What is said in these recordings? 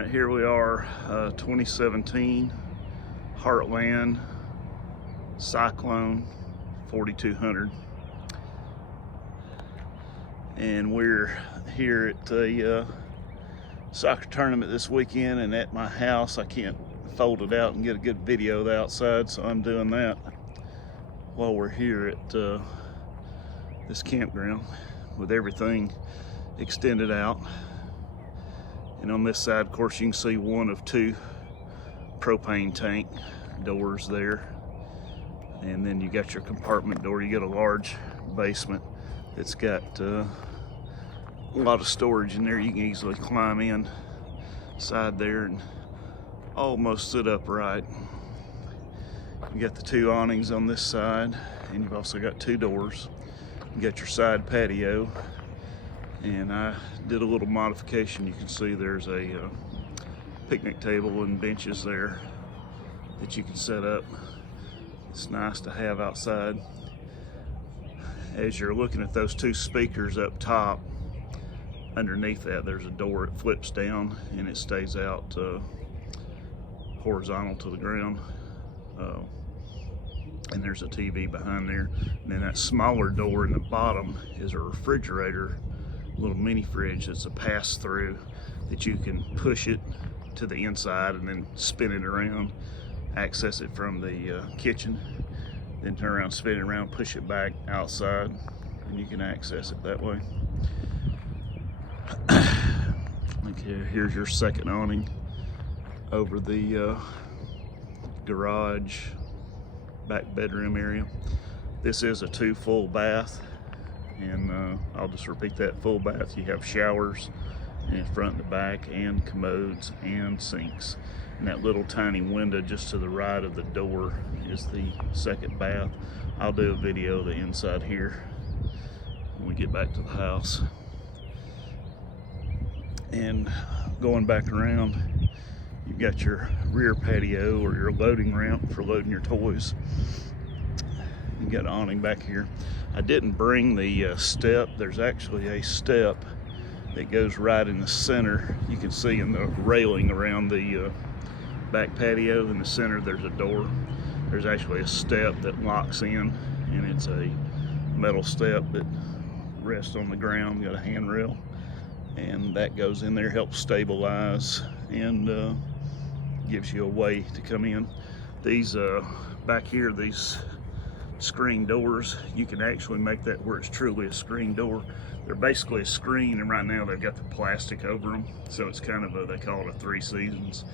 Alright, here we are, 2017 Heartland Cyclone 4200, and we're here at the soccer tournament this weekend, and at my house. I can't fold it out and get a good video of the outside, so I'm doing that while we're here at this campground with everything extended out. And on this side, of course, you can see one of two propane tank doors there. And then you got your compartment door. You get a large basement that's got a lot of storage in there. You can easily climb in side there and almost sit upright. You got the two awnings on this side, and you've also got two doors. You got your side patio. And I did a little modification. You can see there's a picnic table and benches there that you can set up. It's nice to have outside. As you're looking at those two speakers up top, underneath that there's a door. It flips down and it stays out horizontal to the ground. And there's a TV behind there. And then that smaller door in the bottom is a refrigerator, little mini fridge that's a pass-through that you can push it to the inside and then spin it around, access it from the kitchen, then turn around, spin it around, push it back outside, and you can access it that way. Okay, here's your second awning over the garage back bedroom area. This is a 2 full bath. And I'll just repeat that: full bath. You have showers in front and the back, and commodes and sinks. And that little tiny window just to the right of the door is the second bath. I'll do a video of the inside here when we get back to the house. And going back around, you've got your rear patio or your loading ramp for loading your toys. You got an awning back here. I didn't bring the step. There's actually a step that goes right in the center. You can see in the railing around the back patio in the center there's a door. There's actually a step that locks in, and it's a metal step that rests on the ground. Got a handrail, and that goes in there, helps stabilize, and gives you a way to come in. These back here, these screen doors, you can actually make that where it's truly a screen door. They're basically a screen, and right now they've got the plastic over them, so it's kind of they call it a 3 seasons.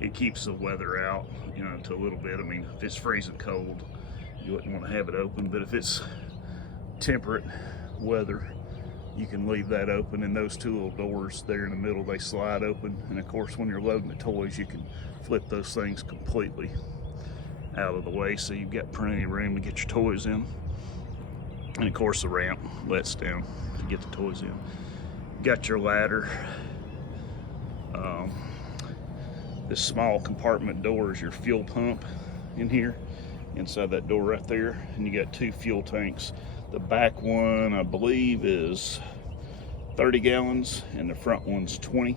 It keeps the weather out, you know, to a little bit. I mean, if it's freezing cold, you wouldn't want to have it open, but if it's temperate weather, you can leave that open. And those two little doors there in the middle, they slide open, and of course when you're loading the toys, you can flip those things completely out of the way, so you've got plenty of room to get your toys in. And of course the ramp lets down to get the toys in. Got your ladder. This small compartment door is your fuel pump in here, inside that door right there, and you got 2 fuel tanks. The back one, I believe, is 30 gallons and the front one's 20,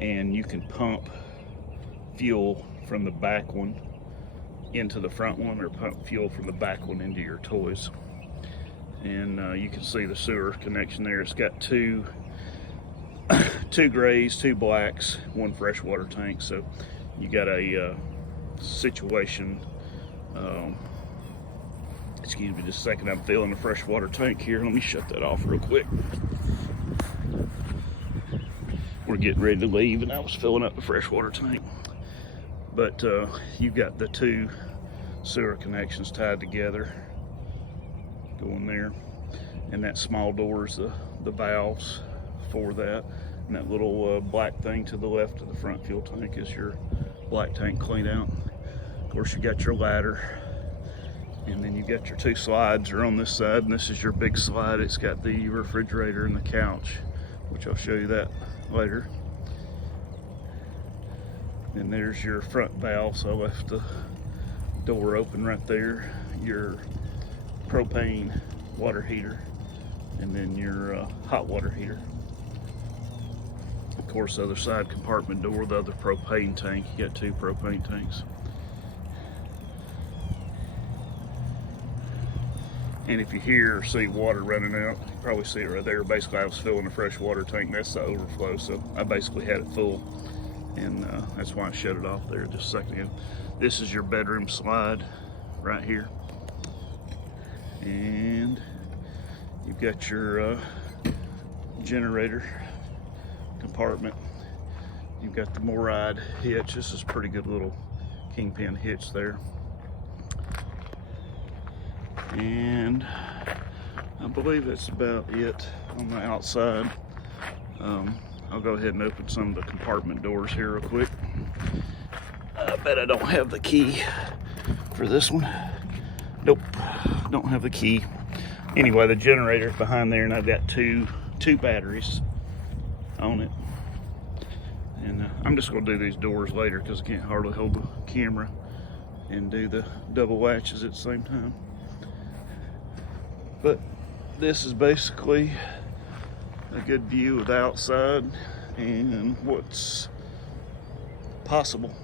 and you can pump fuel from the back one into the front one, or pump fuel from the back one into your toys. And you can see the sewer connection there. It's got two grays, 2 blacks, 1 freshwater tank. So you got a situation. Excuse me just a second, I'm filling the freshwater tank here. Let me shut that off real quick. We're getting ready to leave, and I was filling up the freshwater tank. But you've got the 2 sewer connections tied together going there, and that small door is the valves for that. And that little black thing to the left of the front fuel tank is your black tank clean out. Of course, you got your ladder, and then you got your 2 slides are on this side, and this is your big slide. It's got the refrigerator and the couch, which I'll show you that later. And there's your front valve, so I left the door open right there. Your propane water heater, and then your hot water heater. course, the other side compartment door, the other propane tank. You got 2 propane tanks. And if you hear or see water running out, you probably see it right there. Basically, I was filling a fresh water tank. That's the overflow, so I basically had it full. And that's why I shut it off there just a second ago. This is your bedroom slide right here. And you've got your generator compartment. You've got the Moride hitch. This is a pretty good little kingpin hitch there. And I believe that's about it on the outside. I'll go ahead and open some of the compartment doors here real quick. I bet I don't have the key for this one. Nope, don't have the key. Anyway, the generator's behind there, and I've got two batteries on it. And I'm just gonna do these doors later because I can't hardly hold the camera and do the double latches at the same time. But this is basically a good view of the outside and what's possible.